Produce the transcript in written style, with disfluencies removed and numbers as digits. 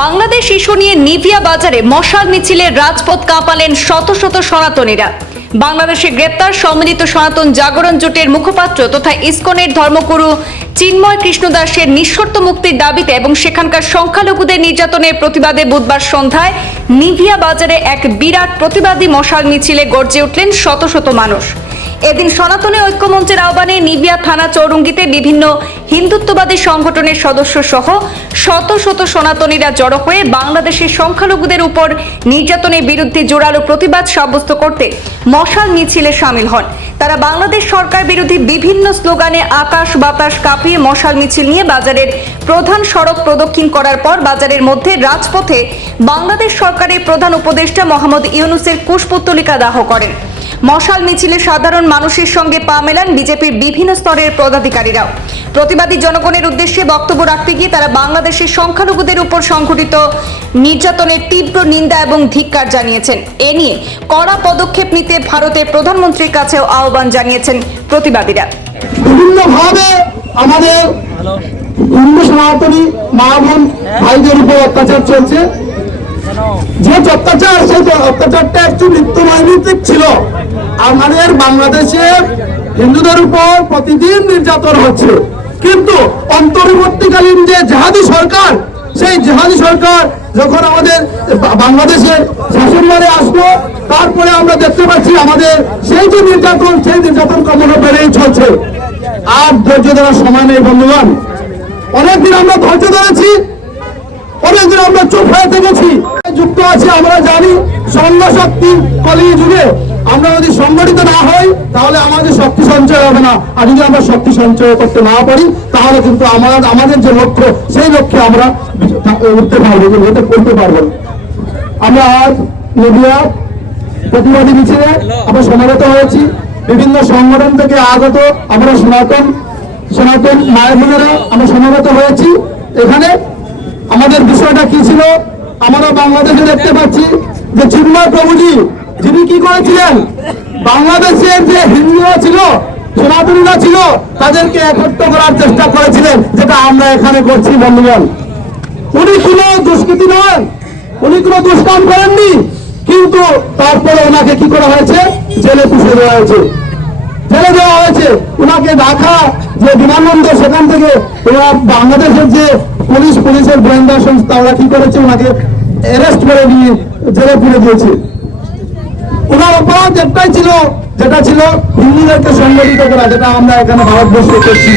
Bangladesh issue নিয়ে Nivea বাজারে মশাল মিছিলে রাজপথ কাঁপালেন শত শত সনাতনীরা। বাংলাদেশে গ্রেপ্তার সম্মিলিত সনাতন জাগরণ জোটের মুখপাত্র তথা ইসকনের ধর্মগুরু চিন্ময় কৃষ্ণ দাসের নিঃশর্ত মুক্তির দাবিতে এবং সেখানকার সংখ্যালঘুদের নির্যাতনের প্রতিবাদে বুধবার সন্ধ্যায় নিভিয়া বাজারে এক বিরাট প্রতিবাদী মশাল মিছিলে গর্জে উঠলেন শত শত মানুষ। এদিন সনাতনী ঐক্যমঞ্চের আহ্বানে নিভিয়া থানা চৌরঙ্গিতে বিভিন্ন হিন্দুত্ববাদী সংগঠনের সদস্য সহ শত শত সনাতনীরা জড়ো হয়ে বাংলাদেশের সংখ্যালঘুদের উপর নির্যাতনের বিরুদ্ধে জোরালো প্রতিবাদ সাব্যস্ত করতে মশাল মিছিলে সামিল হন। তারা বাংলাদেশ সরকার বিরোধী বিভিন্ন স্লোগানে আকাশ বাতাস কাঁপিয়ে মশাল মিছিল নিয়ে বাজারের প্রধান সড়ক প্রদক্ষিণ করার পর বাজারের মধ্যে রাজপথে বাংলাদেশ সরকারের প্রধান উপদেষ্টা মোহাম্মদ ইউনূসের কুশপুত্তলিকা দাহ করেন। মশাল মিছিলে সাধারণ মানুষের সঙ্গে পা মেলান বিজেপির বিভিন্ন স্তরের পদাধিকারীরাও। প্রতিবাদী জনগণের উদ্দেশ্যে বক্তব্য রাখতে গিয়ে তারা বাংলাদেশের সংখ্যালঘুদের উপর সংঘটিত নির্যাতনের তীব্র নিন্দা এবং ধিক্কার জানিয়েছেন। এ নিয়ে কড়া পদক্ষেপ নিতে ভারতের প্রধানমন্ত্রীর কাছেও আহ্বান জানিয়েছেন প্রতিবাদীরা। বিভিন্নভাবে আমাদের হিন্দু সনাতনী মা বোন ভাইদের উপর অত্যাচার চলছে। যে অত্যাচার সেই অত্যাচারটা একটু মৃত্যুনৈমিত্তিক ছিল। আমাদের বাংলাদেশে হিন্দুদের উপর প্রতিদিন নির্যাতন হচ্ছে, কিন্তু অন্তর্বর্তীকালীন যে জেহাদি সরকার, সেই জেহাদি সরকার যখন আমাদের বাংলাদেশের শাসনভারে আসলো, তারপরে আমরা দেখতে পাচ্ছি আমাদের সেই যে নির্যাতন, সেই নির্যাতন ক্রমশ বেড়েই চলছে। আর ধৈর্য ধরার সময় নেই বন্ধুগণ। অনেকদিন আমরা ধৈর্য ধরেছি, অনেকদিন আমরা চুপ হয়ে থেকেছি। যুক্ত আছে আমরা জানি সংঘ শক্তি কলি যুগে আমরা যদি সংগঠিত না হই তাহলে আমাদের শক্তি সঞ্চয় হবে না। আর যদি আমরা শক্তি সঞ্চয় করতে না পারি তাহলে কিন্তু আমাদের যে লক্ষ্য, সেই লক্ষ্যে আমরা উঠতে পারবো, করতে পারবো। আমরা আজ নদিয়া প্রতিবাদী মিছিলে আমরা সমাবেত হয়েছি। বিভিন্ন সংগঠন থেকে আগত আমরা সনাতন মায়ের বোনেরা আমরা সমাবেত হয়েছি। এখানে আমাদের বিষয়টা কি ছিল, আমরা বাংলাদেশে দেখতে পাচ্ছি যে চিন্ময় প্রভুজি যিনি কি করেছিলেন, বাংলাদেশের যে হিন্দুরা ছিল, সনাতনীরা ছিল, তাদেরকে একত্র করার চেষ্টা করেছিলেন, যেটা আমরা এখানে করছি বন্ধুগণ। উনি কোনো দুষ্কৃতি নয়, উনি কোনো দুষ্কাম করেননি, কিন্তু তারপরে ওনাকে কি করা হয়েছে, জেলে পুষে দেওয়া হয়েছে, জেলে দেওয়া হয়েছে। ওনাকে ঢাকা যে বিমানবন্দর, সেখান থেকে ওরা বাংলাদেশের যে পুলিশের গোয়েন্দা সংস্থা, ওরা কি করেছে, ওনাকে অ্যারেস্ট করে নিয়ে জেলে পুরে দিয়েছে। ওনার অপরাধ একটাই ছিল, যেটা ছিল হিন্দুদেরকে সংগঠিত করা, যেটা আমরা এখানে ভারতবর্ষে করছি।